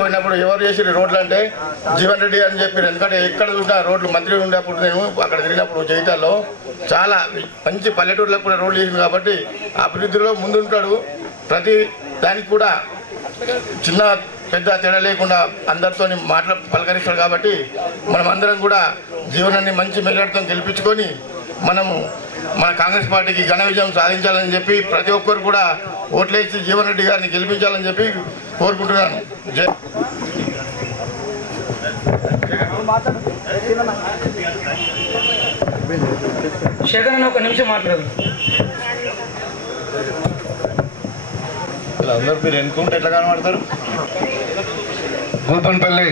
పోయినప్పుడు ఎవరు చేసిన రోడ్లు అంటే జీవన్ రెడ్డి అని చెప్పారు. ఎందుకంటే ఎక్కడ చూసినా రోడ్లు మంత్రి ఉండేప్పుడు నేను అక్కడ తిరిగినప్పుడు జగిత్యాలలో చాలా మంచి పల్లెటూరులకు కూడా రోడ్లు చేసింది కాబట్టి అభివృద్ధిలో ముందుంటాడు. ప్రతి దానికి కూడా చిన్న పెద్ద తేడా లేకుండా అందరితో పలకరిస్తాడు. కాబట్టి మనం అందరం కూడా జీవనాన్ని మంచి మెజార్టీతో గెలిపించుకొని మనము మన కాంగ్రెస్ పార్టీకి ఘన విజయం సాధించాలని చెప్పి ప్రతి ఒక్కరు కూడా ఓట్లేసి జీవన్ రెడ్డి గారిని గెలిపించాలని చెప్పి కోరుకుంటున్నాను. శేఖర్ అన్న ఒక నిమిషం మాట్లాడు. అందరూ మీరు ఎన్నుకుంటే ఎట్లా కనబడతారు? గూపన్పల్లి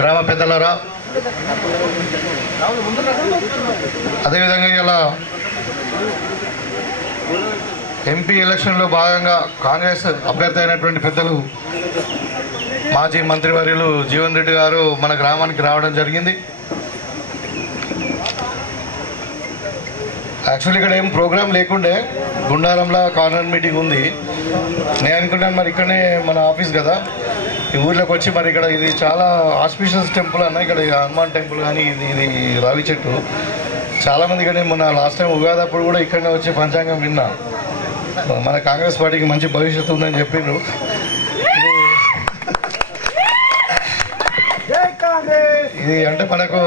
గ్రామ పెద్దలారా, అదేవిధంగా ఇలా ఎంపీ ఎలక్షన్లో భాగంగా కాంగ్రెస్ అభ్యర్థి అయినటువంటి పెద్దలు మాజీ మంత్రివర్యులు జీవన్ రెడ్డి గారు మన గ్రామానికి రావడం జరిగింది. యాక్చువల్లీ ఇక్కడ ఏం ప్రోగ్రాం లేకుండే, గుండారంలో కార్నర్ మీటింగ్ ఉంది. నేను అనుకుంటాను మరి ఇక్కడనే మన ఆఫీస్ కదా, ఈ ఊర్లోకి వచ్చి మరి ఇక్కడ ఇది చాలా ఆస్పిషియస్ టెంపుల్ అన్న, ఇక్కడ హనుమాన్ టెంపుల్ కానీ ఇది రావి చెట్టు. చాలామంది ఇక్కడ మొన్న లాస్ట్ టైం ఉగాది అప్పుడు కూడా ఇక్కడనే వచ్చి పంచాంగం విన్నా. మన కాంగ్రెస్ పార్టీకి మంచి భవిష్యత్తు ఉందని చెప్పిండ్రు. ఇది అంటే మనకు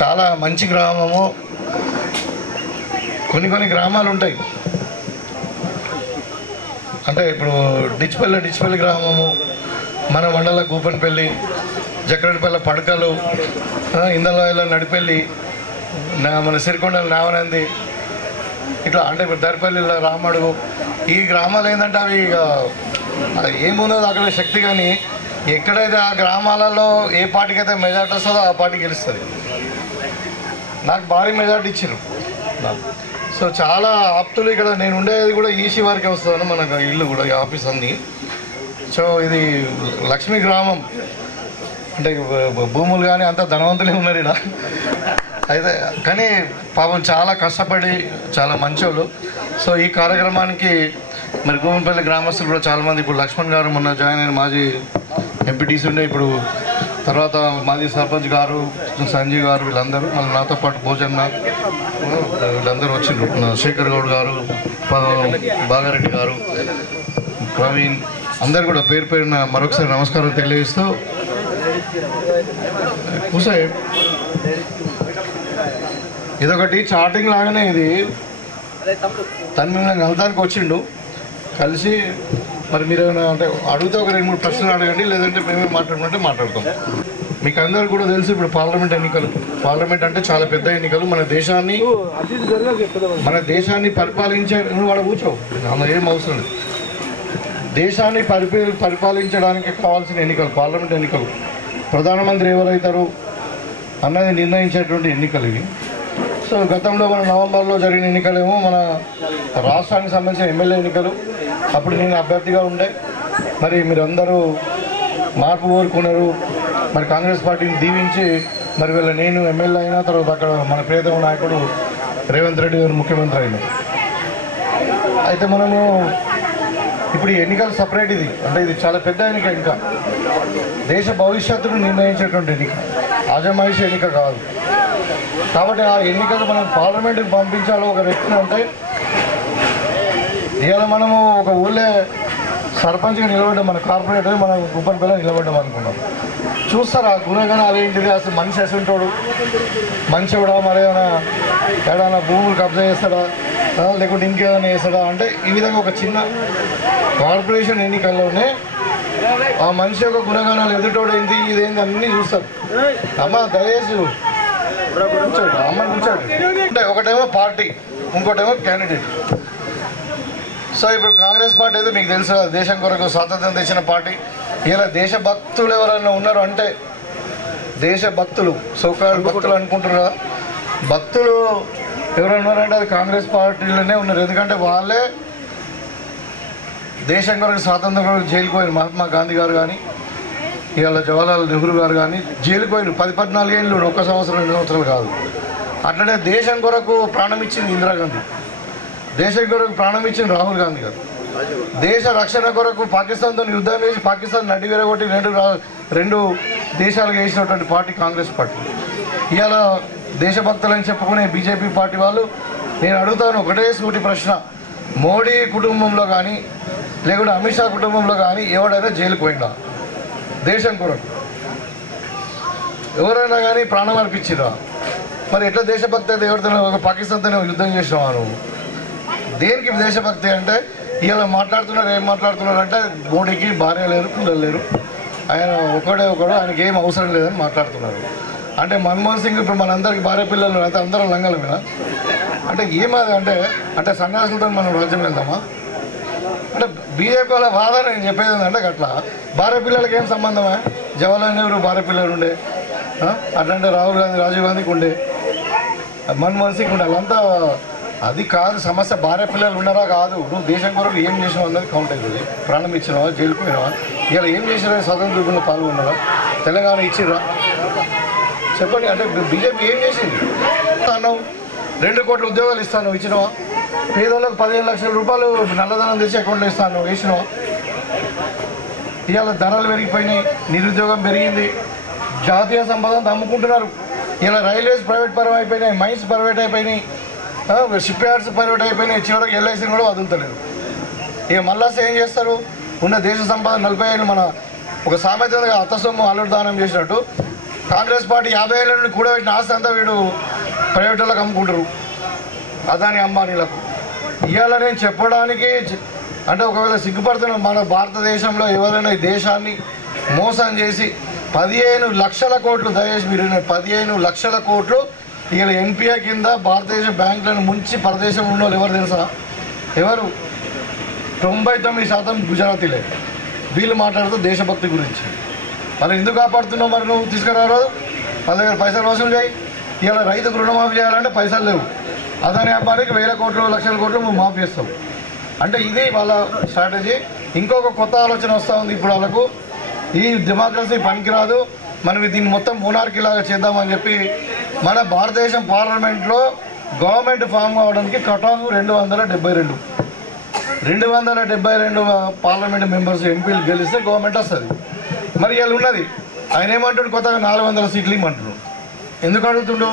చాలా మంచి గ్రామము. కొన్ని గ్రామాలు ఉంటాయి, అంటే ఇప్పుడు డిచ్పల్లి గ్రామము, మన మండల గూపన్పల్లి, జక్రడిపల్లి పడకలు, ఇందలోయల నడిపల్లి, మన సిరికొండల నావనంది, ఇట్లా అంటే ఇప్పుడు దర్పల్లిలో రామడుగు, ఈ గ్రామాలు ఏంటంటే అవి ఇక ఏమున్నదో అక్కడ శక్తి. కానీ ఎక్కడైతే ఆ గ్రామాలలో ఏ పార్టీకి అయితే మెజార్టీ వస్తుందో ఆ పార్టీ గెలుస్తుంది. నాకు భారీ మెజార్టీ ఇచ్చారు. సో చాలా ఆప్తులు ఇక్కడ నేను ఉండేది కూడా ఈసీ వారికి వస్తాను, మనకు ఇల్లు కూడా ఈ ఆఫీస్ అన్నీ. సో ఇది లక్ష్మీ గ్రామం, అంటే భూములు కానీ అంత ధనవంతులే ఉన్నారు ఇక్కడ. అయితే కానీ పాపం చాలా కష్టపడి చాలా మంచోళ్ళు. సో ఈ కార్యక్రమానికి మరి గూపన్పల్లి గ్రామస్తులు కూడా చాలామంది, ఇప్పుడు లక్ష్మణ్ గారు మొన్న జాయిన్ అయిన మాజీ ఎంపీటీసీ ఉండే, ఇప్పుడు తర్వాత మాజీ సర్పంచ్ గారు సంజయ్ గారు, వీళ్ళందరూ మళ్ళీ నాతో పాటు భోజన్న వీళ్ళందరూ వచ్చిండ్రు. శేఖర్ గౌడ్ గారు, బాగారెడ్డి గారు, ప్రవీణ్, అందరు కూడా పేరు పేరున మరొకసారి నమస్కారం తెలియజేస్తూ కూసాయి. ఇదొకటి చాటింగ్ లాగానే, ఇది తను మేము కలతానికి వచ్చిండు. కలిసి మరి మీరు ఏమైనా అంటే అడిగితే ఒక 2-3 ప్రశ్నలు అడగండి, లేదంటే మేమే మాట్లాడమంటే మాట్లాడతాం. మీకు అందరు కూడా తెలుసు ఇప్పుడు పార్లమెంట్ ఎన్నికలు. పార్లమెంట్ అంటే చాలా పెద్ద ఎన్నికలు. మన దేశాన్ని పరిపాలించే, నువ్వు వాడు కూర్చోవు, అలా ఏం అవసరం లేదు. దేశాన్ని పరిపాలించడానికి కావాల్సిన ఎన్నికలు పార్లమెంట్ ఎన్నికలు. ప్రధానమంత్రి ఎవరైతారు అన్నది నిర్ణయించేటువంటి ఎన్నికలు ఇవి. సో గతంలో మన నవంబర్లో జరిగిన ఎన్నికలేమో మన రాష్ట్రానికి సంబంధించిన ఎమ్మెల్యే ఎన్నికలు. అప్పుడు నేను అభ్యర్థిగా ఉండే. మరి మీరందరూ మార్పు కోరుకున్నారు. మరి కాంగ్రెస్ పార్టీని దీవించి మరి వీళ్ళ నేను ఎమ్మెల్యే అయిన తర్వాత అక్కడ మన ప్రియతమ నాయకుడు రేవంత్ రెడ్డి గారు ముఖ్యమంత్రి అయినారు. అయితే మనము ఇప్పుడు ఈ ఎన్నికలు సపరేట్. ఇది అంటే ఇది చాలా పెద్ద ఎన్నిక, ఇంకా దేశ భవిష్యత్తును నిర్ణయించేటువంటి ఎన్నిక, ఆజమాయిషి ఎన్నిక కాదు. కాబట్టి ఆ ఎన్నికలు మనం పార్లమెంట్కి పంపించాలి ఒక వ్యక్తిని. అంటే ఇవాళ మనము ఒక ఊళ్ళో సర్పంచ్గా నిలబడ్డాం, మన కార్పొరేటర్ మన గూపన్పల్లి నిలబడ్డాం అనుకున్నాం. చూస్తారు ఆ గుణగణాలు ఏంటిది, అసలు మనిషి ఎసుంటాడు, మనిషి కూడా మరి ఏమైనా భూములు కబ్జా చేస్తాడా, లేకుంటే ఇంకేమైనా చేస్తాడా అంటే ఈ విధంగా ఒక చిన్న కార్పొరేషన్ ఎన్నికల్లోనే ఆ మనిషి యొక్క గుణగణాలు, ఎదుటోడు ఏంటి, ఇదేంటి అన్నీ చూస్తారు. అమ్మ దయచేసి కూర్చోండి, అమ్మని కూర్చోండి. అంటే ఒకటేమో పార్టీ, ఇంకోటేమో క్యాండిడేట్. సో ఇప్పుడు కాంగ్రెస్ పార్టీ అయితే మీకు తెలుసు, దేశం కొరకు స్వాతంత్రం తెచ్చిన పార్టీ. ఇలా దేశభక్తులు ఎవరైనా ఉన్నారు అంటే, దేశభక్తులు సోకాల్ భక్తులు అనుకుంటారు కదా, భక్తులు ఎవరైనా ఉన్నారంటే అది కాంగ్రెస్ పార్టీలోనే ఉన్నారు. ఎందుకంటే వాళ్ళే దేశం కొరకు స్వాతంత్రం కొరకు జైలుకు పోయిన మహాత్మా గాంధీ గారు కానీ, ఇవాళ జవహర్లాల్ నెహ్రూ గారు కానీ జైలుకు పోయిన 14 ఏళ్ళు, 1 సంవత్సరం 2 సంవత్సరాలు కాదు. అట్లనే దేశం కొరకు ప్రాణం ఇచ్చింది ఇందిరాగాంధీ, దేశం కొరకు ప్రాణం ఇచ్చింది రాహుల్ గాంధీ గారు. దేశ రక్షణ కొరకు పాకిస్తాన్తో యుద్ధం చేసి పాకిస్తాన్ నడి విరగొట్టి రెండు దేశాలకు వేసినటువంటి పార్టీ కాంగ్రెస్ పార్టీ. ఇవాళ దేశభక్తులని చెప్పుకునే బీజేపీ పార్టీ వాళ్ళు, నేను అడుగుతాను ఒకటే సూటి ప్రశ్న, మోడీ కుటుంబంలో కానీ లేకుంటే అమిత్ షా కుటుంబంలో కానీ ఎవడైనా జైలుకు పోయిందా? దేశం కొరకు ఎవరైనా కానీ ప్రాణం అర్పించిరా? మరి ఎట్లా దేశభక్తి అయితే ఎవరితో ఒక పాకిస్తాన్తో యుద్ధం చేసినావా నువ్వు? దేనికి దేశభక్తి అంటే ఇవాళ మాట్లాడుతున్నారు, ఏం మాట్లాడుతున్నారు అంటే మోడీకి భార్య లేరు, పిల్లలు లేరు, ఆయన ఒకడు ఆయనకి ఏం అవసరం లేదని మాట్లాడుతున్నారు. అంటే మన్మోహన్ సింగ్ ఇప్పుడు మనందరికి భార్య పిల్లలు అయితే అందరం లంగల మీద అంటే ఏమది అంటే సన్యాసులతో మనం రాజ్యం వెళ్దామా? అంటే బీజేపీ వాళ్ళ వాదన నేను చెప్పేది ఏంటంటే అట్లా భార్య పిల్లలకి ఏం సంబంధమా? జవహర్లాల్ నెహ్రూ భార్య పిల్లలు ఉండే, అట్లాంటి రాహుల్ గాంధీ రాజీవ్ గాంధీకి ఉండే, మన్మోహన్ సింగ్ ఉండే, వాళ్ళంతా అది కాదు సమస్య. భార్య పిల్లలు ఉన్నారా కాదు, నువ్వు దేశం కొరకు ఏం చేసినావు అన్నది కౌంట్ అవుతుంది. ప్రాణం ఇచ్చినావా, జైలుకు పోయినావా, ఇలా ఏం చేసినా స్వతంత్ర యుద్ధంలో పాల్గొన్నారా, తెలంగాణ ఇచ్చిర్రా చెప్పండి. అంటే బీజేపీ ఏం చేసింది? అన్నావు 2 కోట్ల ఉద్యోగాలు ఇస్తాను, ఇచ్చినావా? పేదోళ్ళకు 15 లక్షల రూపాయలు నల్లధనం తెచ్చి అకౌంట్లో ఇస్తాను, వేసినావా? ఇవాళ ధరలు పెరిగిపోయినాయి, నిరుద్యోగం పెరిగింది, జాతీయ సంపదను అమ్ముకుంటున్నారు. ఇలా రైల్వేస్ ప్రైవేట్ పరం అయిపోయినాయి, మైన్స్ ప్రైవేట్ అయిపోయినాయి, షిప్ యార్డ్స్ ప్రైవేట్ అయిపోయినాయి, చివరికి ఎల్ఐసిని కూడా వదులుతలేరు. ఇక మళ్ళా ఏం చేస్తారు? ఉన్న దేశ సంపద 40 ఏళ్ళు మన ఒక సామెతగా అత్తసొమ్ము అల్లుడు దానం చేసినట్టు కాంగ్రెస్ పార్టీ 50 ఏళ్ళ నుండి కూడబెట్టిన ఆస్తి అంతా వీడు ప్రైవేట్ వాళ్ళకి అమ్ముకుంటారు, అదాని అంబానీలకు. ఇవాళ నేను చెప్పడానికి అంటే ఒకవేళ సిగ్గుపడుతున్నాం, మన భారతదేశంలో ఎవరైనా ఈ దేశాన్ని మోసం చేసి 15 లక్షల కోట్లు, దయచేసి మీరు 15 లక్షల కోట్లు ఇవాళ ఎన్పిఐ కింద భారతదేశ బ్యాంకులను ముంచి పరదేశంలో ఉన్న వాళ్ళు ఎవరు తెలుసా? ఎవరు? 99% గుజరాతీలే. వీళ్ళు మాట్లాడుతూ దేశభక్తి గురించి. వాళ్ళు ఎందుకు కాపాడుతున్నావు? మరి నువ్వు తీసుకురారాదు, వాళ్ళ దగ్గర పైసలు వసూలు చేయి. ఇవాళ రైతుకు రుణమాఫీ చేయాలంటే పైసలు లేవు, అదాని అబ్బాయికి 1000 కోట్లు 1,00,000 కోట్లు నువ్వు మాఫీ చేస్తావు. అంటే ఇది వాళ్ళ స్ట్రాటజీ. ఇంకొక కొత్త ఆలోచన వస్తూ ఉంది ఇప్పుడు వాళ్ళకు, ఈ డెమోక్రసీ పనికిరాదు, మనం దీన్ని మొత్తం మోనార్కీ లాగా చేద్దామని చెప్పి మన భారతదేశం పార్లమెంట్లో గవర్నమెంట్ ఫామ్ కావడానికి కట్ ఆఫ్ 272 పార్లమెంట్ మెంబర్స్ ఎంపీలు గెలిస్తే గవర్నమెంట్ వస్తుంది. మరి వీళ్ళు ఉన్నది ఆయన ఏమంటుండు, కొత్తగా 400 సీట్లు ఇమ్మంటున్నాడు. ఎందుకు అడుగుతుండు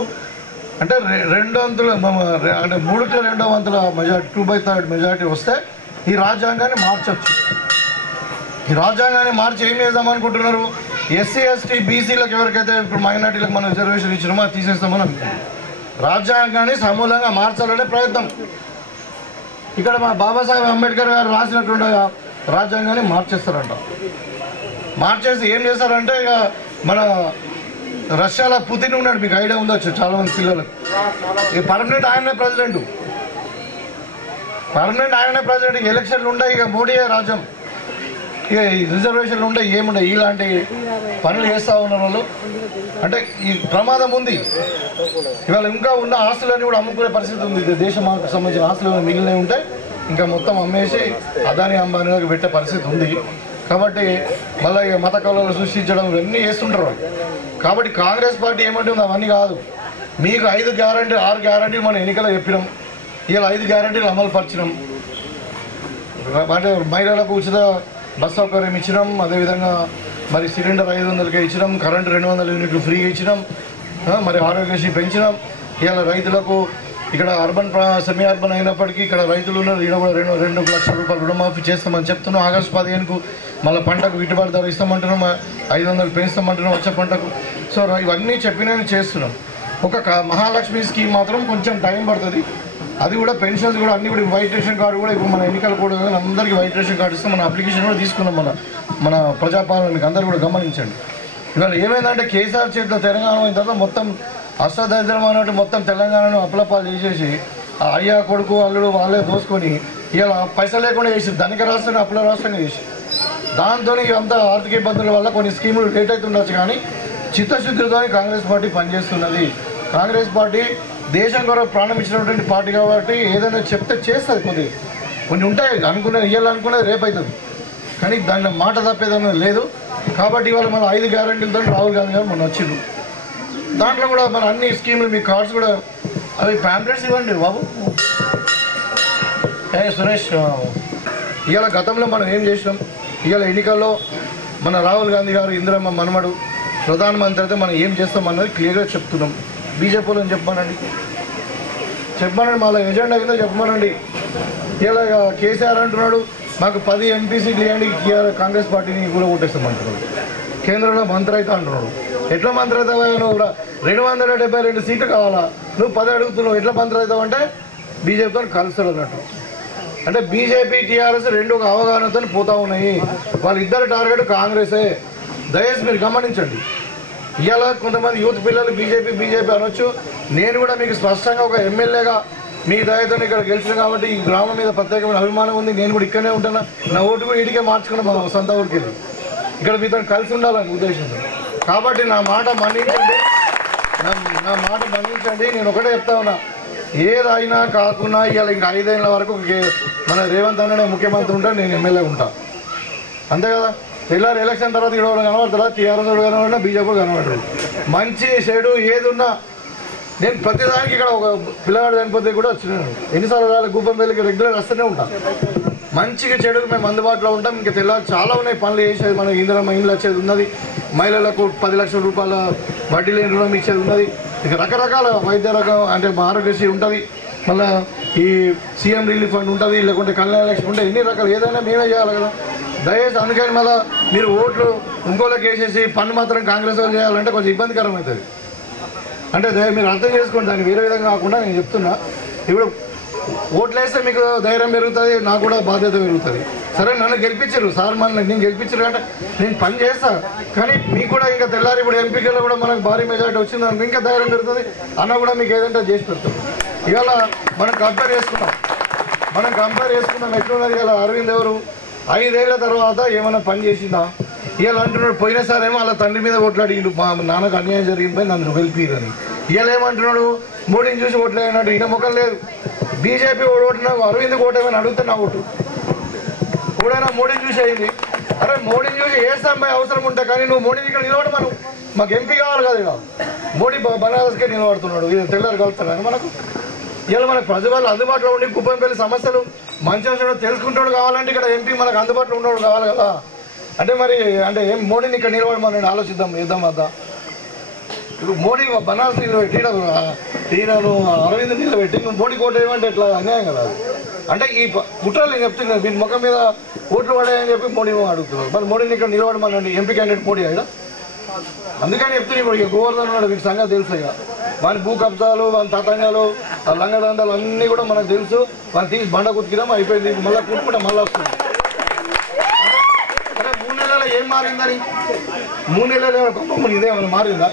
అంటే 2 వంతుల అంటే 3/2 వంతుల మెజార్టీ, 2/3 మెజార్టీ వస్తే ఈ రాజ్యాంగాన్ని మార్చచ్చు. ఈ రాజ్యాంగాన్ని మార్చి ఏం చేద్దాం అనుకుంటున్నారు? ఎస్సీ ఎస్టీ బీసీలకు ఎవరికైతే ఇప్పుడు మైనార్టీలకు మనం రిజర్వేషన్ ఇచ్చినామో అది తీసేస్తామని అనుకుంటున్నాం. రాజ్యాంగాన్ని సమూలంగా మార్చాలనే ప్రయత్నం. ఇక్కడ మా బాబాసాహెబ్ అంబేద్కర్ గారు రాసినటువంటి రాజ్యాంగాన్ని మార్చేస్తారంట. మార్చేసి ఏం చేస్తారంటే ఇక మన రష్యాలో పుతిన్ ఉన్నాడు, మీకు ఐడియా ఉండొచ్చు చాలామంది పిల్లలకు. ఈ పర్మనెంట్ ఆయనే ప్రెసిడెంట్, ఎలక్షన్లు ఉంటాయి, ఇక మోడీయే రాజ్యం, ఇక రిజర్వేషన్లు ఉంటాయి, ఏముంటాయి, ఇలాంటి పనులు చేస్తూ ఉన్నారు వాళ్ళు. అంటే ఈ ప్రమాదం ఉంది. ఇవాళ ఇంకా ఉన్న ఆస్తులన్నీ కూడా అమ్ముకునే పరిస్థితి ఉంది. దేశానికి సంబంధించిన ఆస్తులు మిగిలినవి ఉంటే ఇంకా మొత్తం అమ్మేసి అదాని అంబానీలకు పెట్టే పరిస్థితి ఉంది. కాబట్టి మళ్ళీ ఇక మత కళలు సృష్టించడం ఇవన్నీ చేస్తుంటారు. కాబట్టి కాంగ్రెస్ పార్టీ ఏమంటుంది, అవన్నీ కాదు, మీకు 5 గ్యారంటీ 6 గ్యారంటీలు మనం ఎన్నికల్లో చెప్పినాం, ఇలా 5 గ్యారంటీలు అమలు పరిచినాం. అంటే మహిళలకు ఉచిత బస్ సౌకర్యం ఇచ్చినాం, అదేవిధంగా మరి సిలిండర్ 500కే ఇచ్చినాం, కరెంటు 200 యూనిట్లు ఫ్రీగా ఇచ్చినాం, మరి ఆరోగ్యశ్రీ పెంచినాం. ఇలా రైతులకు ఇక్కడ అర్బన్ సెమీ అర్బన్ అయినప్పటికీ ఇక్కడ రైతులు ఉన్నారు, ఇక్కడ కూడా 2 లక్షల రూపాయలు రుణమాఫీ చేస్తామని చెప్తున్నాం. ఆగస్టు 15కు మళ్ళీ పంటకు గిట్టుబాటు ధర ఇస్తామంటున్నాం, 500 పెంచుతామంటున్నాం వచ్చే పంటకు. సో ఇవన్నీ చెప్పినవి చేస్తున్నాం. ఒక మహాలక్ష్మి స్కీమ్ మాత్రం కొంచెం టైం పడుతుంది. అది కూడా పెన్షన్స్ కూడా అన్ని కూడా వైట్ రేషన్ కార్డు కూడా ఇప్పుడు మన ఎన్నికలు కూడా అందరికీ వైట్ రేషన్ కార్డు ఇస్తాం. మన అప్లికేషన్ కూడా తీసుకున్నాం మన ప్రజాపాలన, మీకు అందరూ కూడా గమనించండి. ఇవాళ ఏమైందంటే కేసీఆర్ చేతిలో తెలంగాణ అయిన తర్వాత మొత్తం అష్టదరిద్రం అన్నట్టు మొత్తం తెలంగాణను అప్లపాలు చేసేసి అయ్యా కొడుకు అల్లుడు వాళ్ళే దోసుకొని ఇలా పైసలు లేకుండా చేసి ధనిక రాష్ట్రాన్ని అప్పుల రాష్ట్రంగా చేసి దాంతో అంతా ఆర్థిక ఇబ్బందుల వల్ల కొన్ని స్కీములు లేట్ అవుతుండొచ్చు, కానీ చిత్తశుద్ధితో కాంగ్రెస్ పార్టీ పనిచేస్తున్నది. కాంగ్రెస్ పార్టీ దేశం కొరకు ప్రాణం ఇచ్చినటువంటి పార్టీ కాబట్టి ఏదైనా చెప్తే చేస్తుంది. కొన్ని ఉంటాయి అనుకునేది ఇవ్వాలనుకునేది రేపు అవుతుంది, కానీ దాంట్లో మాట తప్పేదన్నది లేదు. కాబట్టి ఇవాళ మన 5 గ్యారంటీలతో రాహుల్ గాంధీ గారు మనం వచ్చిండు. దాంట్లో కూడా మన అన్ని స్కీములు మీ కార్డ్స్ కూడా అవి ప్యాంప్లెట్స్ ఇవ్వండి బాబు. సురేష్ ఇవాళ గతంలో మనం ఏం చేసినాం, ఇవాళ ఎన్నికల్లో మన రాహుల్ గాంధీ గారు ఇందిరమ్మ మనమడు ప్రధానమంత్రి అయితే మనం ఏం చేస్తాం అన్నది క్లియర్గా చెప్తున్నాం. బీజేపీలో చెప్పమనండి, మళ్ళీ ఎజెండా కింద చెప్పమనండి. ఇలా కేసీఆర్ అంటున్నాడు మాకు 10 ఎంపీ సీట్లు ఇవ్వండి, కాంగ్రెస్ పార్టీని కూడా కొట్టేస్తామంటున్నాడు. కేంద్రంలో మంత్రి అయితే అంటున్నాడు. ఎట్లా మంత్రి అవుతావా? నువ్వు 272 సీట్లు కావాలా, నువ్వు 10 అడుగుతున్నావు, ఎట్లా మంత్రి అవుతావు అంటే బీజేపీతో కలుస్తాడు అన్నట్టు. అంటే బీజేపీ టీఆర్ఎస్ రెండు ఒక అవగాహనతో పోతా ఉన్నాయి. వాళ్ళిద్దరు టార్గెట్ కాంగ్రెసే. దయచేసి మీరు గమనించండి. ఇవాళ కొంతమంది యూత్ పిల్లలు బీజేపీ అనొచ్చు. నేను కూడా మీకు స్పష్టంగా ఒక ఎమ్మెల్యేగా మీ దయతో ఇక్కడ గెలిచిన కాబట్టి ఈ గ్రామం మీద ప్రత్యేకమైన అభిమానం ఉంది. నేను కూడా ఇక్కడనే ఉంటాను. నా ఓటు కూడా ఇటుకే మార్చుకున్నా మా సొంత ఊరికి వెళ్ళి ఇక్కడ మీతో కలిసి ఉండాలని ఉద్దేశంతో. కాబట్టి నా మాట మన్నించండి, నా మాట మన్నించండి. నేను ఒకటే చెప్తా ఉన్నా, ఏదైనా కాకుండా ఇవాళ ఇంకా 5 ఏళ్ళ వరకు మన రేవంత్ అన్ననే ముఖ్యమంత్రి ఉంటా, నేను ఎమ్మెల్యే ఉంటా, అంతే కదా. తెల్లారి ఎలక్షన్ తర్వాత ఇక్కడ కనబడతారా, టీఆర్ఎస్ కనబడినా బీజేపీ కనబడరు. మంచి చెడు ఏది ఉన్నా నేను ప్రతిదానికి ఇక్కడ ఒక పిల్లవాడు చనిపోతే కూడా వచ్చినాను. ఎన్నిసార్లు రాలి గూపంపల్లికి రెగ్యులర్ వస్తూనే ఉంటాం. మంచిగా చెడుకు మేము అందుబాటులో ఉంటాం. ఇంకా తెల్లారి చాలా ఉన్నాయి పనులు చేసేది. మన ఇందిరమ్మ ఇండ్లు వచ్చేది ఉన్నది, మహిళలకు 10 లక్షల రూపాయల వడ్డీ లేని రుణం ఇచ్చేది ఉన్నది, ఇక రకరకాల వైద్య రకం అంటే ఆరోగ్యశ్రీ ఉంటుంది, మళ్ళీ ఈ సీఎం రిలీఫ్ ఫండ్ ఉంటుంది, లేకుంటే కళ్యాణ లక్ష్మి ఉంటుంది, ఎన్ని రకాలు ఏదైనా మేమే చేయాలి కదా. దయచేసి అందుకని మళ్ళీ మీరు ఓట్లు ఇంకోళ్ళకి వేసేసి పన్ను మాత్రం కాంగ్రెస్ వాళ్ళు చేయాలంటే కొంచెం ఇబ్బందికరం అవుతుంది. అంటే మీరు అర్థం చేసుకోండి, దాన్ని వేరే విధంగా కాకుండా నేను చెప్తున్నా. ఇప్పుడు ఓట్లు వేస్తే మీకు ధైర్యం పెరుగుతుంది, నాకు కూడా బాధ్యత పెరుగుతుంది. సరే నన్ను గెలిపించారు సార్, నేను గెలిపించారు అంటే నేను పని చేస్తాను. కానీ మీకు కూడా ఇంకా తెల్లారి ఇప్పుడు ఎంపీలో కూడా మనకు భారీ మెజారిటీ వచ్చింది అనుకో, ఇంకా ధైర్యం పెరుగుతుంది. అన్న కూడా మీకు ఏదంటే చేసి పెడతాం. ఇవాళ మనం కంపేర్ చేసుకున్నాం ఎట్లున్నది. ఇవాళ అరవింద్ ఎవరు 5 ఏళ్ల తర్వాత ఏమైనా పని చేసిందా? ఇవాళ అంటున్నాడు పోయినసారేమో వాళ్ళ తండ్రి మీద ఓట్లాడి మా నాన్నకు అన్యాయం జరిగిపోయి నన్ను గెలిపిరని. ఇవాళ ఏమంటున్నాడు మోడీని చూసి ఓట్లేదన్నాడు. ఈయన ముఖం లేదు. బీజేపీ ఓడినా అరవింద్కి ఓటేమని అడిగితే నా ఓటు ఓడైనా మోడీని చూసి అయింది. అరే మోడీని చూసి ఏ సమయం అవసరం ఉంటా, కానీ నువ్వు మోడీని ఇక్కడ నిలబడమను. మాకు ఎంపీ కావాలి కదా, ఇక మోడీ బనారస్కే నిలబడుతున్నాడు. ఇది తెల్లారి కలుగుతున్నాను మనకు. ఇవాళ మనకు ప్రజలు అందుబాటులో ఉండి కుప్పంపల్లి సమస్యలు మంచిగా తెలుసుకుంటాడు కావాలంటే ఇక్కడ ఎంపీ మనకు అందుబాటులో ఉన్నవాడు కావాలి కదా. అంటే మరి అంటే ఏం మోడీని ఇక్కడ నిలబడమని ఆలోచిద్దాం వద్దా. ఇప్పుడు మోడీ బనారస్ నిలబెట్టి ఈయనను అరవింద్ నిలబెట్టి నువ్వు మోడీ కోట ఏమంటే ఎట్లా అన్యాయం కదా. అంటే ఈ కుట్రలు నేను చెప్తున్నాను, దీని ముఖం మీద ఓట్లు పడాయని చెప్పి మోడీ అడుగుతున్నారు. మరి మోడీని ఇక్కడ నిలబడమనండి, ఎంపీ క్యాండిడేట్ మోడీ అయినా. అందుకని చెప్తున్నాను ఇప్పుడు ఇక గోవర్ధన్ ఉన్నాడు, వీటి సంగతి తెలుసు. ఇక వాని భూ కబ్జాలు, వాని తతంగాలు, ఆ లంగదండాలు అన్నీ కూడా మనకు తెలుసు. వాని తీసి బండ కుతికినాం అయిపోయింది. మళ్ళీ కుట్టుకుంటా మళ్ళీ వస్తుంది. అరే 3 నెలలు ఏం మారిందని, 3 నెలలు ఏమైనా ఇదేమైనా మారిందా?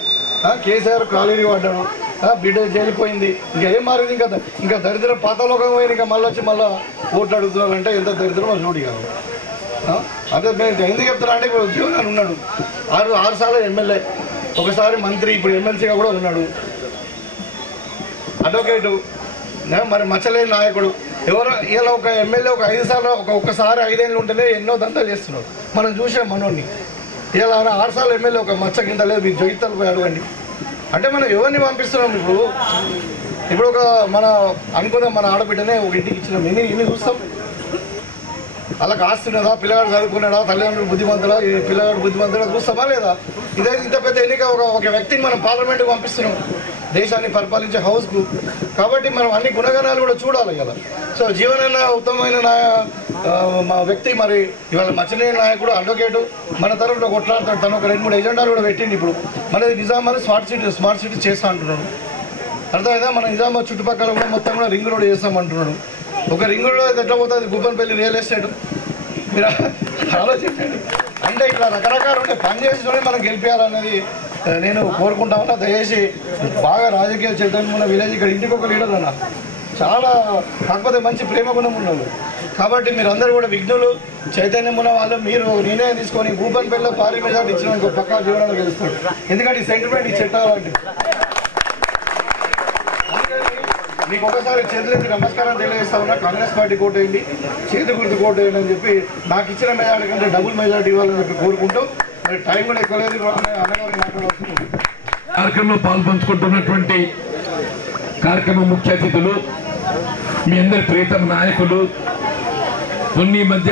కేసీఆర్ కాలేజీ పడ్డాడు, బిడ్డ చేరిపోయింది, ఇంకా ఏం మారింది? ఇంకా దరిద్రం పాతలోకం పోయింది. ఇంకా మళ్ళీ వచ్చి మళ్ళీ ఓట్లు అడుగుతున్నారంటే ఎంత దరిద్రం వాళ్ళు చూడి కాదు. అదే నేను ఎందుకు చెప్తున్నా అంటే ఇప్పుడు ఉద్యోగాలు ఉన్నాడు, 6 సార్లు ఎమ్మెల్యే, ఒకసారి మంత్రి, ఇప్పుడు ఎమ్మెల్సీగా కూడా ఉన్నాడు, అడ్వకేటు, మరి మచ్చలేని నాయకుడు. ఎవరో ఇలా ఒక ఎమ్మెల్యే ఒక 5 సార్లు ఒక్కసారి 5 ఏళ్ళు ఉంటేనే ఎన్నో దంతాలు చేస్తున్నాడు. మనం చూసాం మనోడిని. ఇలా 6 సార్లు ఎమ్మెల్యే ఒక మచ్చ కింద లేదు, మీకు జగిత్తాలు పోయి అడగండి. అంటే మనం ఎవరిని పంపిస్తున్నాం? ఇప్పుడు ఒక మన అనుకుందాం, మన ఆడబిడ్డనే ఒక ఇంటికి ఇచ్చినాం, ఎన్ని చూస్తాం? వాళ్ళకి ఆస్తున్నదా, పిల్లగాడు చదువుకున్నాడా, తల్లిదండ్రులు బుద్ధిమంతుడా, ఈ పిల్లగాడు బుద్ధిమంతుడా చూస్తామా లేదా? ఇదే ఇంత పెద్ద ఎన్నిక ఒక వ్యక్తిని మనం పార్లమెంట్కి పంపిస్తున్నాం, దేశాన్ని పరిపాలించే హౌస్కు. కాబట్టి మనం అన్ని గుణగణాలు కూడా చూడాలి కదా. సో జీవనన్న ఉత్తమమైన మా వ్యక్తి మరి ఇవాళ మచ్చలేని నాయకుడు, అడ్వకేటు, మన తరఫున కొట్లాడుతాడు. తను ఒక 2-3 ఎజెండాలు కూడా పెట్టింది. ఇప్పుడు మనది నిజామాబాద్ స్మార్ట్ సిటీ చేస్తా అంటున్నాడు. అర్థమైందా? మన నిజామాబాద్ చుట్టుపక్కల కూడా మొత్తం కూడా రింగ్ రోడ్ చేస్తామంటున్నాడు. ఒక రింగ్ రోడ్ అయితే ఎట్లా పోతుంది? గుబ్బన్పల్లి రియల్ ఎస్టేట్ మీరు ఆలోచించండి. అంటే ఇట్లా రకరకాలు ఉంటే పని చేసేటోనే మనం గెలిపించాలన్నది నేను కోరుకుంటా ఉన్నా. దయచేసి బాగా రాజకీయ చైతన్యం ఉన్న విలేజ్, ఇక్కడ ఇంటికి ఒక లీడర్ అన్న, చాలా కాకపోతే మంచి ప్రేమ గుణం ఉన్నవాళ్ళు. కాబట్టి మీరందరూ కూడా విఘ్నులు, చైతన్యం ఉన్న వాళ్ళు. మీరు నిర్ణయం తీసుకొని భూపన్పల్లిలో భారీ మెజార్టీ ఇచ్చిన ఇంకో పక్కా జీవనాలు గెలుస్తాడు. ఎందుకంటే ఈ సెంటిమెంట్ ఈ చెట్టాలంటే మీకు ఒకసారి చేతులెత్తి నమస్కారం తెలియజేస్తా ఉన్నా. కాంగ్రెస్ పార్టీ కోటేయండి, చేతి గుర్తు కోటేయండి అని చెప్పి నాకు ఇచ్చిన మెజార్టీ కంటే డబుల్ మెజార్టీ ఇవ్వాలని చెప్పి కోరుకుంటూ, మరి టైం కూడా ఎక్కువ లేదు. కార్యక్రమంలో పాల్పంచుకుంటున్నటువంటి కార్యక్రమ ముఖ్య అతిథులు, మీ అందరి ప్రియతమ నాయకులు, మొన్న ఈ మధ్య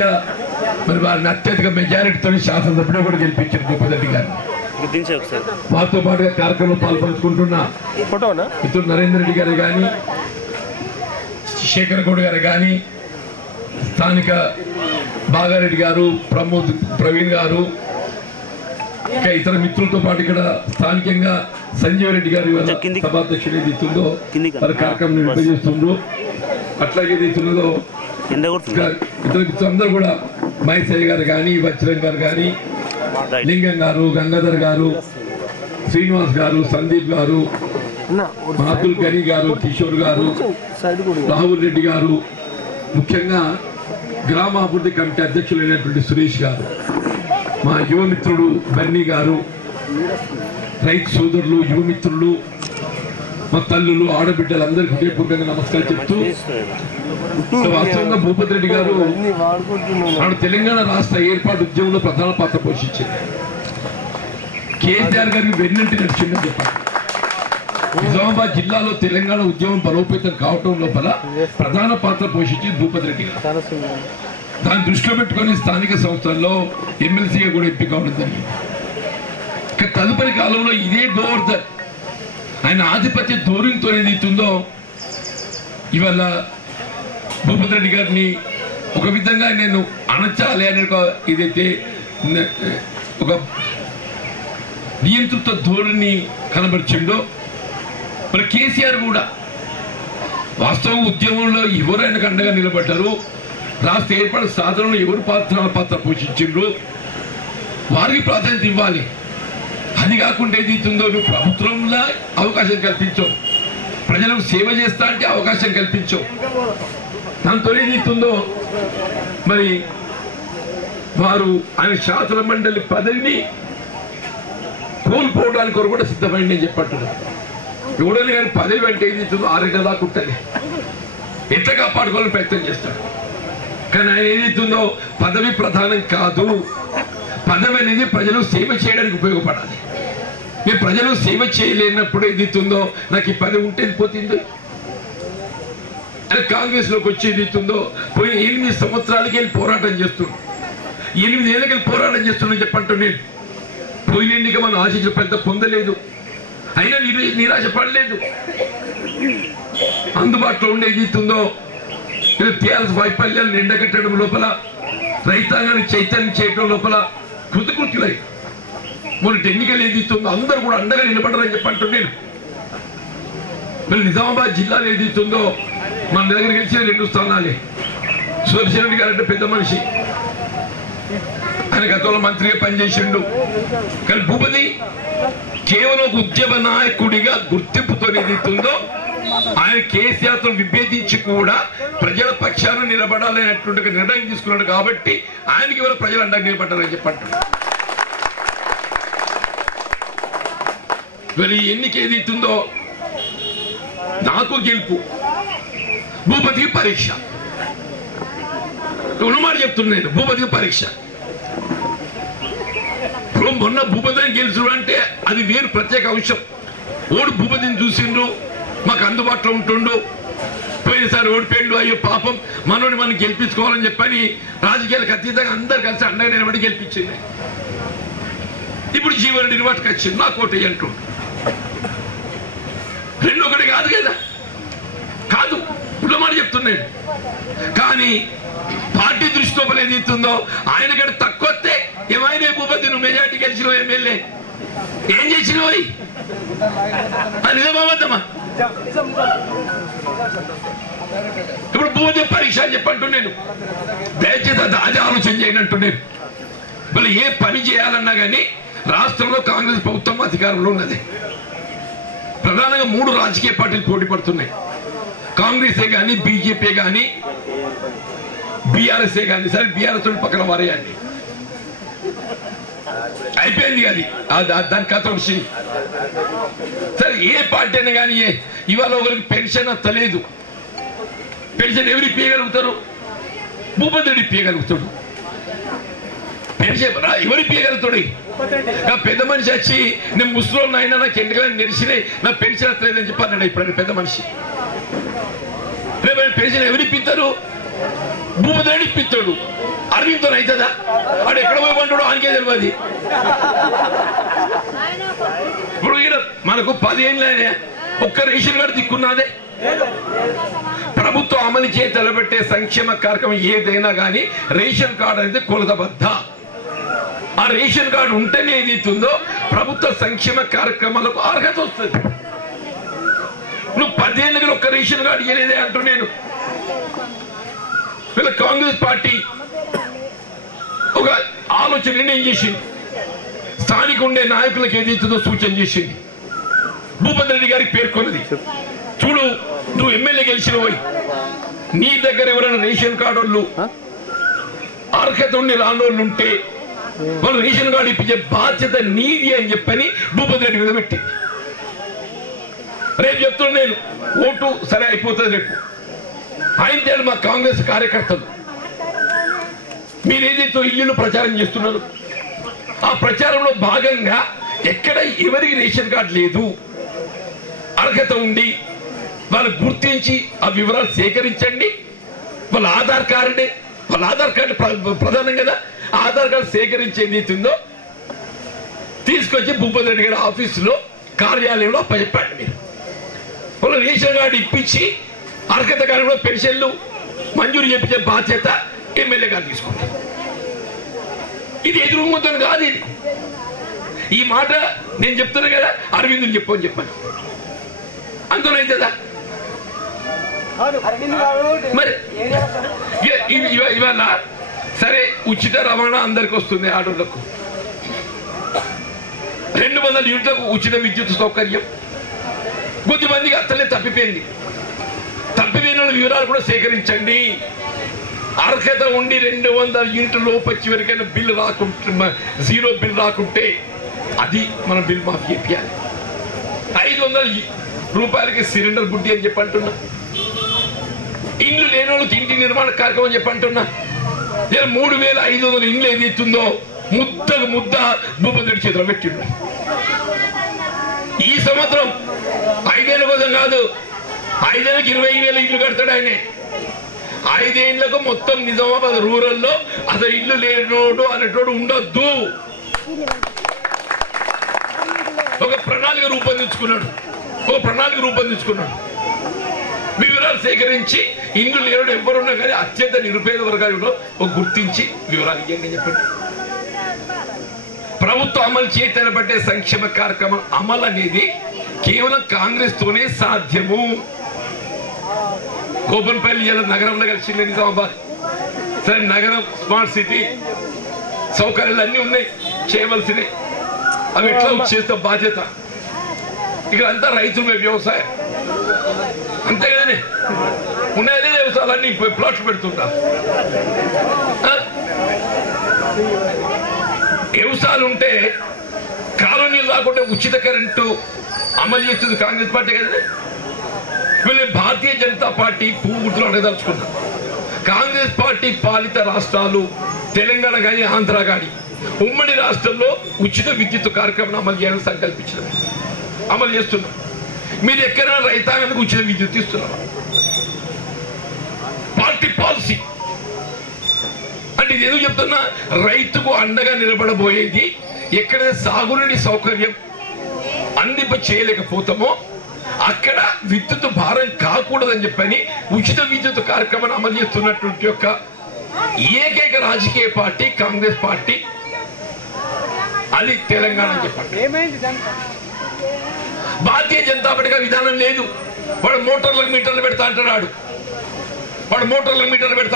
మరి వారిని అత్యధిక మెజారిటీతో శాసనసభ్యుడు కూడా గెలిపించారు భూపతి రెడ్డి గారిని. వారితో పాటుగా కార్యక్రమంలో పాల్పంచుకుంటున్న మిత్రుడు నరేందర్ రెడ్డి గారు కానీ, శేఖర్ గౌడ్ గారు కానీ, స్థానిక బాగారెడ్డి గారు, ప్రవీణ్ గారు, ఇంకా ఇతర మిత్రులతో పాటు ఇక్కడ స్థానికంగా సంజీవ్ రెడ్డి గారు సభాధ్యక్షుడు ఏదైతుందో వారి కార్యక్రమం నిర్వహిస్తుండ్రు. అట్లాగే ఏదైతున్నదో ఇతర మిత్రులందరూ కూడా మైసయ్య గారు కానీ, వజ్రం గారు కానీ, లింగం గారు, గంగాధర్ గారు, శ్రీనివాస్ గారు, సందీప్ గారు, మహాతుల్ గని గారు, కిషోర్ గారు, రాహుల్ రెడ్డి గారు, ముఖ్యంగా గ్రామాభివృద్ధి కమిటీ అధ్యక్షులైనటువంటి సురేష్ గారు, మా యువమిత్రుడు బన్నీ గారు, రైతు సోదరులు, యువమిత్రులు, మా తల్లులు, ఆడబిడ్డలు అందరికీ హృదయపూర్వకంగా నమస్కారం చెప్తూ, వాస్తవంగా భూపతి రెడ్డి గారు ఆవిడ తెలంగాణ రాష్ట్ర ఏర్పాటు ఉద్యమంలో ప్రధాన పాత్ర పోషించారు. కేసీఆర్ గారికి వెన్నంటి నడిచిందని చెప్పారు. నిజామాబాద్ జిల్లాలో తెలంగాణ ఉద్యమం బలోపేతం కావటం లోపల ప్రధాన పాత్ర పోషించింది భూపతి రెడ్డి గారు. దాన్ని దృష్టిలో పెట్టుకుని స్థానిక సంస్థల్లో ఎమ్మెల్సీగా కూడా ఎంపిక కావడం జరిగింది. తదుపరి కాలంలో ఇదే గోవర్ధన్ ఆయన ఆధిపత్య ధోరణితో ఏదైతుందో ఇవాళ భూపతి రెడ్డి గారిని ఒక విధంగా నేను అణచాలి అనే ఇదైతే ఒక నియంత్రిత ధోరణి కనబరిచిండో, మరి కేసీఆర్ కూడా వాస్తవం ఉద్యమంలో ఎవరు ఆయనకు అండగా నిలబడ్డారు, రాష్ట్ర ఏర్పాటు సాధనలో ఎవరు పాత్ర పోషించిండ్రు, వారికి ప్రాధాన్యత ఇవ్వాలి. అది కాకుండా ఏదైతుందో నువ్వు ప్రభుత్వంలో అవకాశం కల్పించవు, ప్రజలకు సేవ చేస్తా అంటే అవకాశం కల్పించవు. దాంతో ఏదైతుందో మరి వారు ఆయన శాసన మండలి పదవిని కోల్పోవడానికి కొరకు కూడా సిద్ధమైంది అని చెప్పట్టున్నారు. ఎవడని కానీ పదవి అంటే ఏదైతుందో 6 గంటల దాకా ఉంటుంది, ఎట్లా కాపాడుకోవాలని ప్రయత్నం చేస్తాడు. కానీ ఆయన ఏదైతుందో పదవి ప్రధానం కాదు, పదవి అనేది ప్రజలు సేవ చేయడానికి ఉపయోగపడాలి. నేను ప్రజలు సేవ చేయలేనప్పుడు ఏదైతుందో నాకు ఈ పదవి ఉంటే పోతుంది. కాంగ్రెస్ లోకి వచ్చి ఏదైతుందో పోయిన 8 సంవత్సరాలకి వెళ్ళి పోరాటం చేస్తున్నాడు, 8 ఏళ్ళకి వెళ్ళి పోరాటం చేస్తున్నాను చెప్పంటూ నేను పోయిన ఎన్నిక మనం ఆశించిన పెద్ద పొందలేదు, అయినా నిరాశ పడలేదు. అందుబాటులో ఉండే ఏదైతుందో టీఆర్ఎస్ వైఫల్యాలను ఎండగట్టడం లోపల, రైతాంగాన్ని చైతన్యం చేయడం లోపల కృతకృత్యులై మొన్న ఎన్నికలు ఏదైతుందో అందరూ కూడా అండగా నిలబడరని చెప్పంటూ నేను మరి నిజామాబాద్ జిల్లాలో ఏదైతుందో మన దగ్గర గెలిచిన 2 స్థానాలే. సుదర్శన్ రెడ్డి గారు అంటే పెద్ద మనిషి, ఆయన గతంలో మంత్రిగా పనిచేసిండు. కానీ భూపతి కేవలం ఒక ఉద్యమ నాయకుడిగా గుర్తింపుతో ఏదైతుందో ఆయన కేసీఆర్తో విభేదించి కూడా ప్రజల పక్షాన నిలబడాలనేటువంటి నిర్ణయం తీసుకున్నాడు. కాబట్టి ఆయనకి ఎవరు ప్రజలు అండగా నిలబడ్డారని చెప్పంటారు. మరి ఎన్నిక ఏదైతుందో నాకు గెలుపు, భూపతికి పరీక్ష. ఉన్నమాట చెప్తున్నాను, భూపతికి పరీక్ష. ఇప్పుడు మొన్న భూపతిని గెలుచుడు అంటే అది వేరు ప్రత్యేక అంశం. ఓడు భూపతిని చూసిండు, మాకు అందుబాటులో ఉంటుండు, పోయినసారి ఓడిపోయిండు, అయ్యో పాపం మనోని మనం గెలిపించుకోవాలని చెప్పని రాజకీయాలకు అతీతంగా అందరు కలిసి అండగా నిలబడి గెలిపించింది. ఇప్పుడు జీవన్ రెడ్డిని పట్టుకొచ్చింది, నా కోటి అంటుండు. 2-1 కాదు కదా, కాదు ఉన్నమాట చెప్తున్నాను. కానీ పార్టీ దృష్టిలో ఏదైతుందో ఆయన కంటే తక్కువ వస్తే ఏమైనా భూపతి నువ్వు మెజార్టీ గెలిచినావు, ఎమ్మెల్యే ఏం చేసినావు నిజమా? ఇప్పుడు భూపతి పరీక్ష అని చెప్పంటున్నాను. దయచేసి అది ఆలోచన చేయనంటున్నాను. మళ్ళీ ఏ పని చేయాలన్నా కానీ రాష్ట్రంలో కాంగ్రెస్ ప్రభుత్వం అధికారంలో ఉన్నది. ప్రధానంగా 3 రాజకీయ పార్టీలు పోటీ పడుతున్నాయి. కాంగ్రెసే కానీ, బీజేపీ కానీ, బీఆర్ఎస్ఏ కానీ. సరే బీఆర్ఎస్ పక్కన వారేయండి, అయిపోయింది అది దాని కథ వచ్చి. సరే ఏ పార్టీ అయినా కానీ ఇవాళ ఒకరికి పెన్షన్ వస్తలేదు, పెన్షన్ ఎవరు ఇప్పగలుగుతారు? భూపతి రెడ్డి ఇప్పగలుగుతాడు. పెన్షన్ ఎవరు ఇప్పగలుగుతాడు? పెద్ద మనిషి వచ్చి నేను ముసలోళ్ళు అయినా నాకు ఎందుకని నెరిసినాయి, నా పెన్షన్ వస్తలేదని చెప్పి అన్నాడు. ఇప్పుడు పెద్ద మనిషి రేపు పెన్షన్ ఎవరు ఇప్పిస్తారు? భూపతి ఇప్పిస్తాడు. అరవింద్తో అవుతుందా? వాడు ఎక్కడ పోయి పంటాడో ఆయనకే తెలియదు. ఇప్పుడు ఈడ మనకు 10 ఏళ్ళనే ఒక్క రేషన్ కార్డు దిక్కున్నదే. ప్రభుత్వం అమలు చేసి తలపెట్టే సంక్షేమ కార్యక్రమం ఏదైనా కానీ రేషన్ కార్డు అనేది కొలతబద్ద. ఆ రేషన్ కార్డు ఉంటేనే ఏదైతుందో ప్రభుత్వ సంక్షేమ కార్యక్రమాలకు అర్హత వస్తుంది. నువ్వు 10 ఏళ్ళకి ఒక్క రేషన్ కార్డు ఇవ్వలేదే అంటూ నేను వీళ్ళ కాంగ్రెస్ పార్టీ ఒక ఆలోచన నిర్ణయం చేసింది. స్థానిక ఉండే నాయకులకు ఏదైతుందో సూచన చేసింది. భూపతి రెడ్డి గారికి పేర్కొన్నది, చూడు నువ్వు ఎమ్మెల్యే గెలిచిన పోయి నీ దగ్గర ఎవరైనా రేషన్ కార్డు వాళ్ళు అర్హత ఉండి రానోళ్ళు ఉంటే వాళ్ళు రేషన్ కార్డు ఇప్పించే బాధ్యత నీది అని చెప్పని భూపతి రెడ్డి మీద పెట్టింది. రేపు చెప్తున్నా నేను, ఓటు సరే అయిపోతుంది రేపు. ఆయన తేడు మా కాంగ్రెస్ కార్యకర్తలు మీరు ఏదైతే ఇల్లు ప్రచారం చేస్తున్నారు, ఆ ప్రచారంలో భాగంగా ఎక్కడ ఎవరికి రేషన్ కార్డు లేదు అర్హత ఉండి వాళ్ళు గుర్తించి ఆ వివరాలు సేకరించండి. వాళ్ళ ఆధార్ కార్డు ప్రధానం కదా, ఆధార్ కార్డు సేకరించి ఏదైతుందో తీసుకొచ్చి భూపతి రెడ్డి గారి ఆఫీసులో కార్యాలయంలో అప్పచెప్పాడు. మీరు వాళ్ళ రేషన్ కార్డు ఇప్పించి అర్హత కార్డు పెన్షన్లు మంజూరు చేయించే బాధ్యత ఎమ్మెల్యే గారు తీసుకుంటారు. ఇది ఎదురుముద్దని కాదు. ఇది ఈ మాట నేను చెప్తున్నా కదా, అరవిందుని చెప్పని చెప్పాను అందులోదా. మరి ఇవాళ సరే ఉచిత రవాణా అందరికి వస్తుంది. ఆటోలకు 200 యూనిట్లకు ఉచిత విద్యుత్ సౌకర్యం కొద్దిమందికి అసలే తప్పిపోయింది. తప్పిపోయిన వివరాలు కూడా సేకరించండి. అర్హత ఉండి 200 యూనిట్ల లోపు వచ్చి వరకైనా బిల్లు రాకుంటే, జీరో బిల్ రాకుంటే అది మనం బిల్ మాఫీ చేయాలి. 500 రూపాయలకి సిలిండర్ బుడ్డి అని చెప్పి అంటున్నా. ఇండ్లు లేని వాళ్ళకి ఇంటి నిర్మాణ కార్యక్రమం చెప్పి అంటున్నా. నేను 3500 ఇండ్లు ఏది ఇస్తుందో ముద్ద భూపతి చేతిలో పెట్టిండు. ఈ సంవత్సరం 5 ఏళ్ళ కోసం కాదు, 5 ఏళ్ళకి 20,000 ఇల్లు కడతాడు ఆయనే. 5 ఏళ్లకు మొత్తం నిజామాబాద్ రూరల్లో అసలు ఇల్లు లేనోడు అనేటోడు ఉండొద్దు. ఒక ప్రణాళిక రూపొందించుకున్నాడు. వివరాలు సేకరించి ఇండ్లు లేనోడు ఎవరున్నా కానీ అత్యంత నిరుపేద వర్గాలలో ఒక గుర్తించి వివరాలు ఇవ్వండి చెప్పండి. ప్రభుత్వం అమలు చేసి తలపట్టే సంక్షేమ కార్యక్రమం అమలు అనేది కేవలం కాంగ్రెస్ తోనే సాధ్యము. గోపన్పల్లి నగరంలో కలిసి నిజామాబాద్ సరే నగరం స్మార్ట్ సిటీ సౌకర్యాలు అన్నీ ఉన్నాయి, చేయవలసినవి. అవి ఎట్లా చేస్తే బాధ్యత. ఇక్కడ అంతా రైతులు వ్యవసాయం అంతే కదనే ఉన్నాయనే వ్యవసాయాలన్నీ ప్లాట్లు పెడుతుంటా. వ్యవసాయాలు ఉంటే కాలనీలు రాకుండా ఉచిత కరెంటు అమలు చేస్తుంది కాంగ్రెస్ పార్టీ కదనే. వీళ్ళు భారతీయ జనతా పార్టీ పువ్వు గుర్తులు అడగదలుచుకున్నారు. కాంగ్రెస్ పార్టీ పాలిత రాష్ట్రాలు తెలంగాణ కానీ ఆంధ్ర కానీ ఉమ్మడి రాష్ట్రంలో ఉచిత విద్యుత్ కార్యక్రమం అమలు చేయాలని సంకల్పించినది, అమలు చేస్తున్నాం. మీరు ఎక్కడైనా రైతాంగానికి ఉచిత విద్యుత్ ఇస్తున్నారు. పార్టీ పాలసీ అంటే ఇది ఎందుకు చెప్తున్నా, రైతుకు అండగా నిలబడబోయేది ఎక్కడైతే సాగునీటి సౌకర్యం అందింప చేయలేకపోతామో అక్కడ విద్యుత్ భారం కాకూడదని చెప్పని ఉచిత విద్యుత్ కార్యక్రమాన్ని అమలు చేస్తున్నటువంటి యొక్క ఏకైక రాజకీయ పార్టీ కాంగ్రెస్ పార్టీ. అది తెలంగాణ అని చెప్పండి. భారతీయ జనతా పార్టీ విధానం లేదు. వాడు మోటార్లకు మీటర్లు పెడతా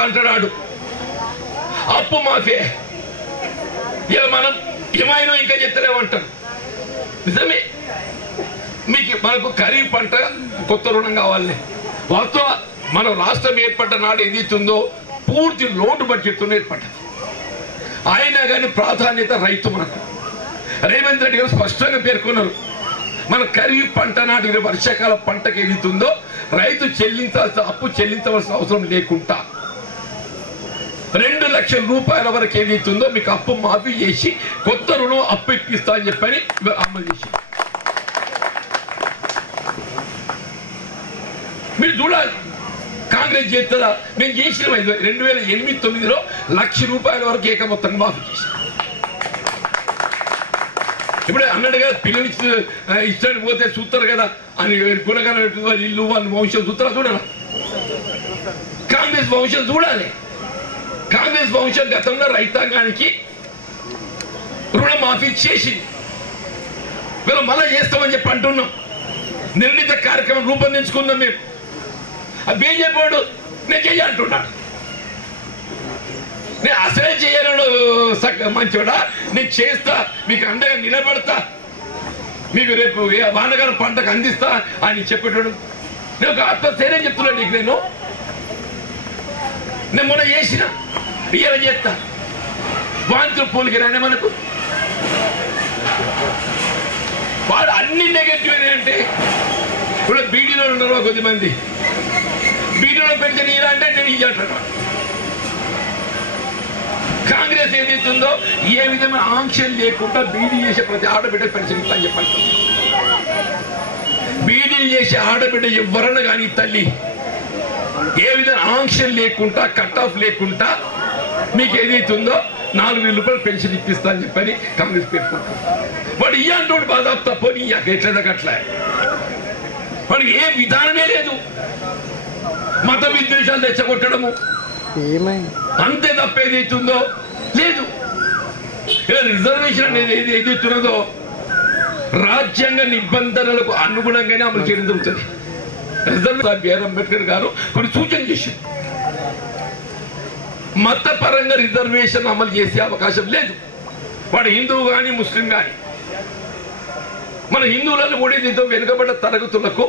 అంటున్నాడు. అప్పు మాఫీ ఇలా మనం ఏమైనా ఇంకా చెప్తలేమంటారు. నిజమే, మనకు ఖరీఫ్ పంట కొత్త రుణం కావాలి. వాస్తవ మన రాష్ట్రం ఏర్పడ్డ నాడు ఏదైతుందో పూర్తి లోటు బడ్జెట్తో ఏర్పడ్డది. అయినా కానీ ప్రాధాన్యత రైతు. మనకు రేవంత్ రెడ్డి గారు స్పష్టంగా పేర్కొన్నారు, మన ఖరీఫ్ పంట నాటి వర్షాకాల పంటకు ఏదైతుందో రైతు అప్పు చెల్లించవలసిన అవసరం లేకుండా 2 లక్షల రూపాయల వరకు ఏదైతుందో మీకు అప్పు మాఫీ చేసి కొత్త రుణం అప్పు ఇప్పిస్తా అని చెప్పని అమలు చేసి మీరు చూడాలి. కాంగ్రెస్ కాంగ్రెస్ చేస్తుందా? మేము చేసిన 2008-9లో ₹1,00,000 వరకు ఏకమొత్తంగా మాఫీ చేసాం. ఇప్పుడు అన్నాడు కదా, పిల్లలు ఇష్టాన్ని పోతే చూస్తారు కదా అని గుణగాన ఇల్లు వాళ్ళ వంశం చూస్తారా? చూడాలా? కాంగ్రెస్ వంశం చూడాలి. కాంగ్రెస్ వంశం గతంలో రైతాంగానికి రుణమాఫీ చేసింది. వీళ్ళు మళ్ళా చేస్తామని చెప్పి అంటున్నాం. నిర్ణీత కార్యక్రమం రూపొందించుకున్నాం మేము. ఆ బీజేపీ వాడు నేను చెయ్యి అంటున్నాడు. నేను అసలే చేయను మంచివాడా, నేను చేస్తా, మీకు అండగా నిలబడతా, మీకు రేపు వానకాలం పంటకు అందిస్తా అని చెప్పేటాడు. నేను ఒక ఆత్మస్థైర్యం చెప్తున్నాను నీకు. నేను మొన్న చేసిన ఇయ్యాల చేస్తా. వాంతులు పోలికి రానే మనకు. వాడు అన్ని నెగటివ్ అంటే ఇప్పుడు బీడీలో ఉన్నారు కొద్దిమంది. బీడీలో పెన్షన్ ఇయ్యాలంటే నేను ఇయ్యాలంటున్నా. కాంగ్రెస్ ఏదైతుందో ఏ విధమైన ఆంక్షలు లేకుండా బీడీ చేసే ప్రతి ఆడబిడ్డ పెన్షన్ ఇస్తా అని చెప్పండి. బీడీలు చేసే ఆడబిడ్డ ఎవరన్నా కానీ తల్లి ఏ విధంగా ఆంక్షలు లేకుండా కట్ ఆఫ్ లేకుండా మీకు ఏదైతుందో ₹4,000 పెన్షన్ ఇప్పిస్తా అని చెప్పని కాంగ్రెస్ పేర్కొంటారు. వాడు ఇయ్యంటోడు బాధాపు తప్పని ఎట్లా వాడికి ఏ విధానమే లేదు. మత విద్వేషాలు తెచ్చగొట్టడము అంతే తప్ప ఏదైతుందో లేదు. రిజర్వేషన్ అనేది ఏదైతున్నదో రాజ్యాంగ నిబంధనలకు అనుగుణంగానే అమలు చేయడం జరుగుతుంది. రిజర్వేషన్ బిఆర్ అంబేద్కర్ గారు కొన్ని సూచన చేశారు. మతపరంగా రిజర్వేషన్ అమలు చేసే అవకాశం లేదు. వాడు హిందువు కానీ ముస్లిం కానీ. మన హిందువులను కూడా ఏదైతే వెనుకబడ్డ తరగతులకు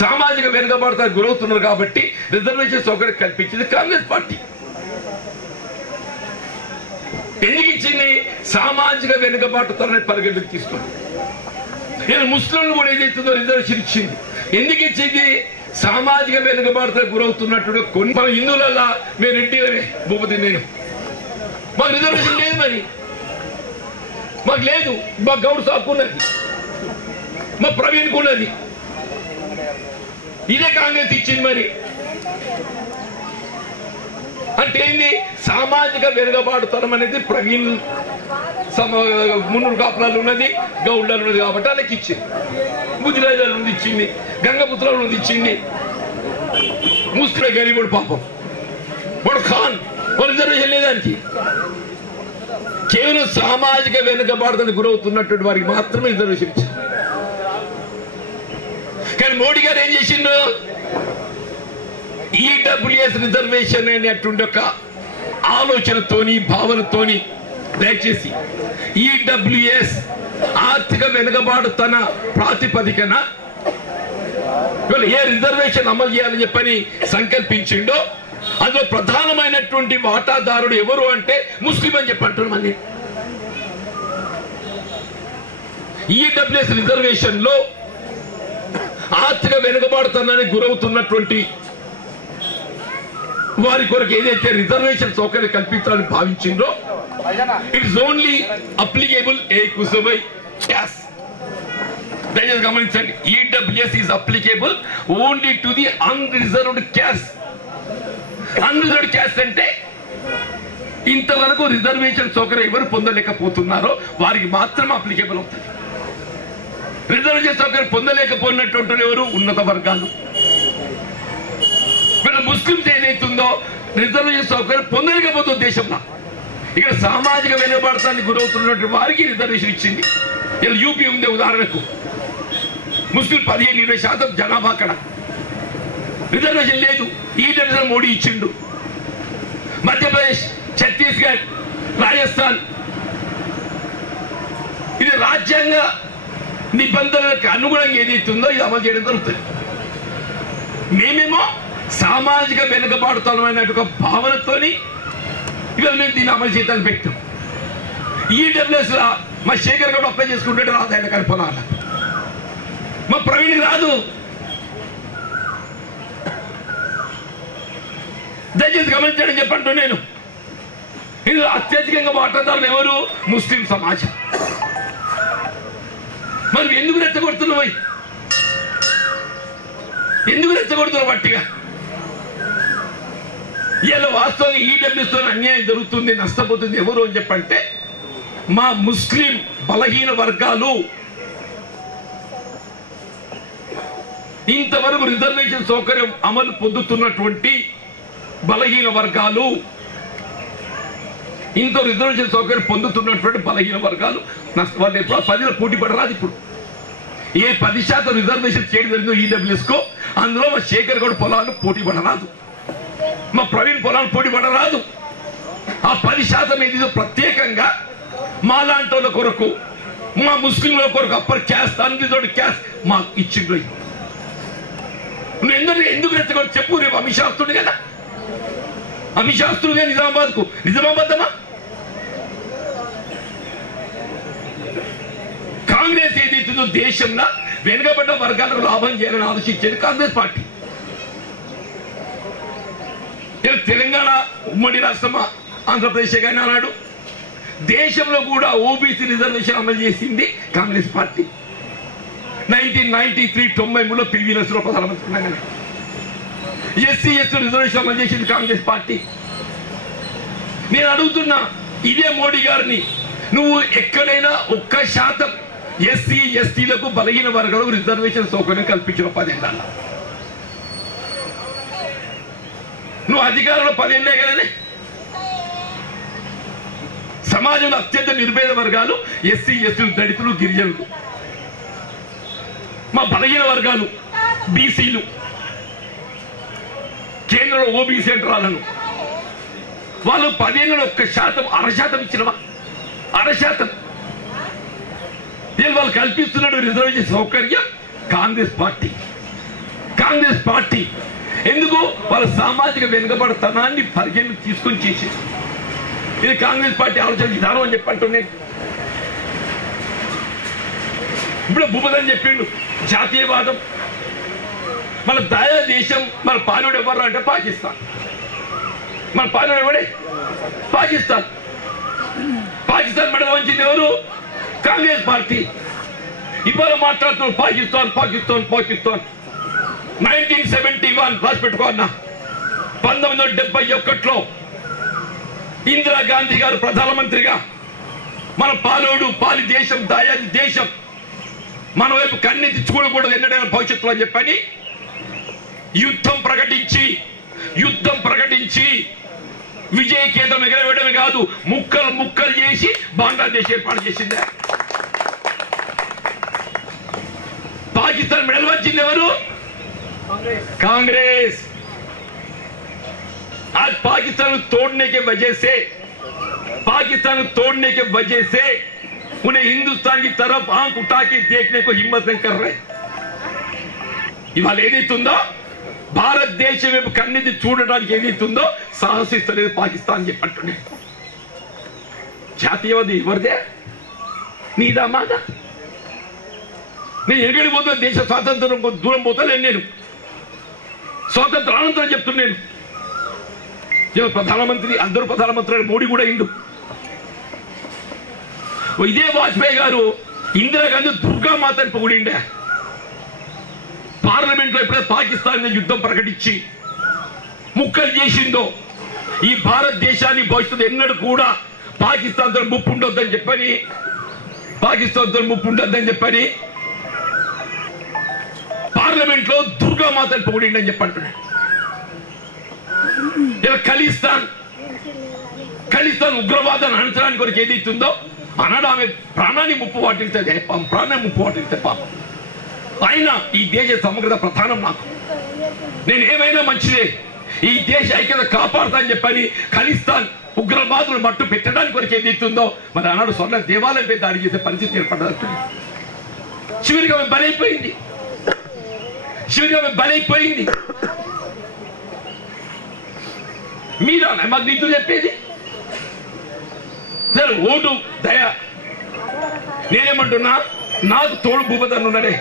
సామాజిక వెనుకబడతానికి గురవుతున్నారు కాబట్టి రిజర్వేషన్ సౌకర్యం కల్పించింది కాంగ్రెస్ పార్టీ. ఎందుకు ఇచ్చింది? సామాజిక వెనుకబాటుతనాన్ని పరిగణలోకి తీసుకుంది. నేను ముస్లింలు కూడా ఏదైతుందో రిజర్వేషన్ ఇచ్చింది. ఎందుకు ఇచ్చింది? సామాజిక వెనుకబాటుతనానికి గురవుతున్నట్టు కొన్ని మన హిందువులలో మేము రెడ్డిలమే భూపతి నేను మాకు రిజర్వేషన్ లేదు. మరి మాకు లేదు. మా గౌడ్ సాబ్కు ఉన్నది, మా ప్రవీణ్కు ఉన్నది. ఇదే కాంగ్రెస్ ఇచ్చింది. మరి అంటే ఏంది? సామాజిక వెనుకబాటుతనం అనేది ప్రవీణ్ మున్నూరు కాపురాలు ఉన్నది, గౌడ్లలో ఉన్నది కాబట్టి వాళ్ళకి ఇచ్చింది. ముదిరాజాల నుండి ఇచ్చింది, గంగపుత్రాల నుండి ఇచ్చింది. ముస్లిం గరీబుడు పాపం వాడు ఖాన్ రిజర్వేషన్ లేదానికి. కేవలం సామాజిక వెనుకబాటుతనానికి గురవుతున్నటువంటి వారికి మాత్రమే రిజర్వేషన్ ఇచ్చింది. కానీ మోడీ గారు ఏం చేసిండు? ఈడబ్ల్యూఎస్ రిజర్వేషన్ అనేటువంటి ఒక ఆలోచనతోని భావనతోని దయచేసి ఈడబ్ల్యూఎస్ ఆర్థిక వెనుకబాటుతన ప్రాతిపదికన ఏ రిజర్వేషన్ అమలు చేయాలని చెప్పని సంకల్పించిండో అందులో ప్రధానమైనటువంటి వాటాదారుడు ఎవరు అంటే ముస్లిం అని చెప్పి అంటున్నాం. మళ్ళీ ఈడబ్ల్యూఎస్ రిజర్వేషన్ లో ఆర్థిక వెనుకబాటుతనానికి గురవుతున్నటువంటి వారి కొరకు ఏదైతే రిజర్వేషన్ సౌకర్యం కల్పించాలని భావించిందో ఇట్స్ ఓన్లీ అప్లికేబుల్ ఏ కుసబై క్యాస్. దయచేసి గమనించండి. EWS is applicable only to the unreserved caste. Unreserved caste అంటే ఇంతవరకు రిజర్వేషన్ సౌకర్యం ఎవరు పొందలేకపోతున్నారో వారికి మాత్రమే అప్లికేబుల్ అవుతుంది. రిజర్వేషన్ సౌకర్యం పొందలేకపోయినటువంటి ఎవరు? ఉన్నత వర్గాలు. వీళ్ళ ముస్లింస్ ఏదైతుందో రిజర్వేషన్ సౌకర్యం పొందలేకపోతుంది దేశంలో. ఇక్కడ సామాజిక వెనుకబాటుతనానికి గురవుతున్నటువంటి వారికి రిజర్వేషన్ ఇచ్చింది. ఇలా యూపీ ఉంది ఉదాహరణకు. ముస్లిం 15-20% జనాభా అక్కడ రిజర్వేషన్ లేదు. ఈ రిజర్వేషన్ మోడీ ఇచ్చిండు. మధ్యప్రదేశ్, ఛత్తీస్గఢ్, రాజస్థాన్ ఇది రాజ్యాంగ నిబంధనలకు అనుగుణంగా ఏదైతుందో ఇది అమలు చేయడం జరుగుతుంది. మేమేమో సామాజిక వెనుకబాటుతనమైన ఒక భావనతోని ఇవాళ మేము దీన్ని అమలు చేయడానికి పెట్టాం. ఈడబ్ల్యూఎస్ మా శేఖర్ గౌడ్ అప్లై చేసుకుంటే రాదు, ఆయన కల్పనాల మా ప్రవీణ్ రాదు. దయచేసి గమనించడం చెప్పంటూ నేను ఇందులో అత్యధికంగా వాటాదారులు ఎవరు? ముస్లిం సమాజం. మరి ఎందుకు రెచ్చగొడుతున్నావు? ఎందుకు రెచ్చగొడుతున్నావు? బట్టిగా ఇలా వాస్తవంగా ఈడబ్ల్యూస్తో అన్యాయం జరుగుతుంది, నష్టపోతుంది ఎవరు అని చెప్పంటే మా ముస్లిం బలహీన వర్గాలు. ఇంతవరకు రిజర్వేషన్ సౌకర్యం అమలు పొందుతున్నటువంటి బలహీన వర్గాలు, ఇంత రిజర్వేషన్ సౌకర్యం పొందుతున్నటువంటి బలహీన వర్గాలు వాళ్ళు ఎప్పుడు 10లో పోటీ పడరాదు. ఇప్పుడు ఏ 10% రిజర్వేషన్ చేయడం జరిగిందో ఈడబ్ల్యూఎస్కో అందులో మా శేఖర్ గౌడ్ పొలాలు పోటీ పడరాదు, మా ప్రవీణ్ పొలాలు పోటీ పడరాదు. ఆ 10% ఏదో ప్రత్యేకంగా మా లాంటి వాళ్ళ కొరకు, మా ముస్లింల కొరకు అప్పర్ క్యాస్ట్ అన్రిజర్వ్డ్ క్యాస్ట్ మాకు ఇచ్చిండ్రు. నువ్వు ఎందుకు రెచ్చగొట్టి చెప్పు. రేపు అమిత్ షా వస్తుంది కదా, అమిత్ షా వస్తుంది నిజామాబాద్ కు, నిజామాబాద్ కాంగ్రెస్ ఏదైతుందో దేశంలో వెనుకబడ్డ వర్గాలకు లాభం చేయాలని ఆలోచించేది కాంగ్రెస్ పార్టీ. తెలంగాణ ఉమ్మడి రాష్ట్రమా ఆంధ్రప్రదేశ్ కానీ అన్నాడు, దేశంలో కూడా ఓబీసీ రిజర్వేషన్ అమలు చేసింది కాంగ్రెస్ పార్టీ. 1993 పివి నరసింహరావు ప్రధానమంత్రి ఉండగానే ఎస్సీ ఎస్టీ రిజర్వేషన్ అమలు చేసింది కాంగ్రెస్ పార్టీ. నేను అడుగుతున్నా ఇదే మోడీ గారిని, నువ్వు ఎక్కడైనా 1% ఎస్సీ ఎస్టీలకు బలహీన వర్గాలకు రిజర్వేషన్ సౌకర్యం కల్పించిన 10 ఏళ్ళ నువ్వు అధికారంలో 10 ఏళ్ళే కదనే. సమాజంలో అత్యంత నిర్భేద వర్గాలు ఎస్సీ ఎస్టీలు, దళితులు, గిరిజనులు, మా బలహీన వర్గాలు బీసీలు, కేంద్రంలో ఓబీసీ అంటారాలను వాళ్ళు 10 ఏళ్ళలో 1%, 1% ఇచ్చినవా? 1% వాళ్ళు కల్పిస్తున్నాడు రిజర్వేషన్ సౌకర్యం కాంగ్రెస్ పార్టీ. కాంగ్రెస్ పార్టీ ఎందుకు? వాళ్ళ సామాజిక వెనుకబడతనాన్ని పరిగణన తీసుకొని చేసేది. ఇది కాంగ్రెస్ పార్టీ ఆలోచన విధానం అని చెప్పంటున్నాయి. ఇప్పుడు భూపదని చెప్పిండు జాతీయవాదం. మన దయ దేశం, మన పాలన ఎవరు అంటే పాకిస్తాన్. మన పాలన ఎవడే? పాకిస్తాన్. పాకిస్తాన్ మెడల్ వంచింది ఎవరు? కాంగ్రెస్ పార్టీ. ఇవాళ మాట్లాడుతున్నారు పాకిస్తాన్ పాకిస్తాన్ పాకిస్తాన్. 1971 రాసి పెట్టుకోన్నా, 1971లో ఇందిరాగాంధీ గారు ప్రధానమంత్రిగా మన పాలోడు పాలి దేశం, దాయాది దేశం, మన వైపు కన్నెత్తి చూడకూడదు ఎన్నడైనా భవిష్యత్తులో అని చెప్పని యుద్ధం ప్రకటించి విజయకేతం ఎగరవేయడమే కాదు, ముక్కలు ముక్కలు చేసి బంగ్లాదేశ్ ఏర్పాటు చేసింది. పాకిస్తాన్ మెడల్ వచ్చింది ఎవరు? कांग्रेस। आज पाकिस्तान को तोड़ने के वजह से उन्हें हिंदुस्तान की तरफ आंख उठा के देखने को हिम्मत नहीं कर रहे। इवाल ఏదైతుందో భారతదేశం వైపు కన్నెత్తి చూడడానికి ఏదైతుందో సాహసిస్తలేదు పాకిస్తాన్ చెప్పండి. జాతీయవాది ఎవరిదే? నీదా మాదా? నేను ఎక్కడికి పోతున్నా? దేశ స్వాతంత్రం దూరం పోతలేను. నేను స్వాతంత్ర అనంతరం చెప్తున్నాను. ప్రధానమంత్రి, అందరూ ప్రధానమంత్రి, మోడీ కూడా ఇండు. ఇదే వాజ్పేయి గారు ఇందిరాగాంధీ దుర్గామాతని పొగిడిండే. పార్లమెంట్ లో ఎప్పుడైతే పాకిస్తాన్ యుద్ధం ప్రకటించి ముక్కలు చేసిందో, ఈ భారతదేశాన్ని భవిష్యత్తు ఎన్నడూ కూడా పాకిస్తాన్ తో ముప్పు ఉండొద్దని చెప్పని పార్లమెంట్ లో దుర్గామాతని పొగిడిండని చెప్పంటున్నాడు. ఇలా ఖలిస్తాన్ ఉగ్రవాదాన్ని అణచడానికి కొరకు ఏదైతుందో అన్నాడు. ఆమె ప్రాణాన్ని ముప్పు వాటిల్తే పాపం. అయినా ఈ దేశ సమగ్రత ప్రధానం నాకు. నేను ఏమైనా మంచిదే, ఈ దేశ ఐక్యత కాపాడుతా అని చెప్పని ఖలిస్తాన్ ఉగ్రవాదులు మట్టు పెట్టడానికి కొరకు ఏదైతుందో మరి అన్నాడు. స్వర్ణ దేవాలయంపై దాడి చేసే పరిస్థితి ఏర్పడదు. చివరిగా ఆమె బలైపోయింది. మీరా మాకు నీతులు చెప్పేది? సరే ఓటు దయ. నేనేమంటున్నా, నాకు తోడు భూపతన్ను ఉన్నాడే,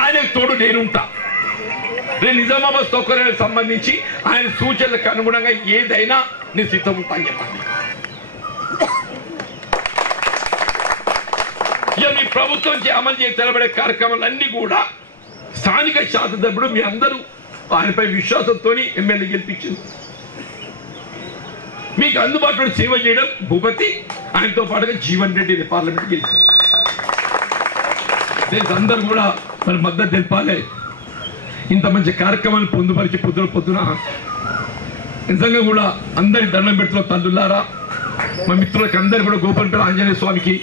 ఆయనకు తోడు నేనుంటా. నేను నిజామాబాద్ సౌకర్యానికి సంబంధించి ఆయన సూచనలకు అనుగుణంగా ఏదైనా నేను సిద్ధం ఉంటా అని చెప్పండి. ఇక మీ ప్రభుత్వం అమలు చేసి తెలబడే కార్యక్రమాలన్నీ కూడా స్థానిక శాసనసభ్యుడు మీ అందరూ ఆయనపై విశ్వాసంతో ఎమ్మెల్యే గెలిపించింది. మీకు అందుబాటులో సేవ చేయడం భూపతి, ఆయనతో పాటుగా జీవన్ రెడ్డి పార్లమెంట్ గెలిచింది. దీనికి అందరూ కూడా మరి మద్దతు తెలపాలి. ఇంత మంచి కార్యక్రమాన్ని పొందుపరిచి పొద్దున నిజంగా కూడా అందరి దండం పెడుతున్న తల్లులారా, మా మిత్రులకి అందరు కూడా గోపన్పల్లి ఆంజనేయ స్వామికి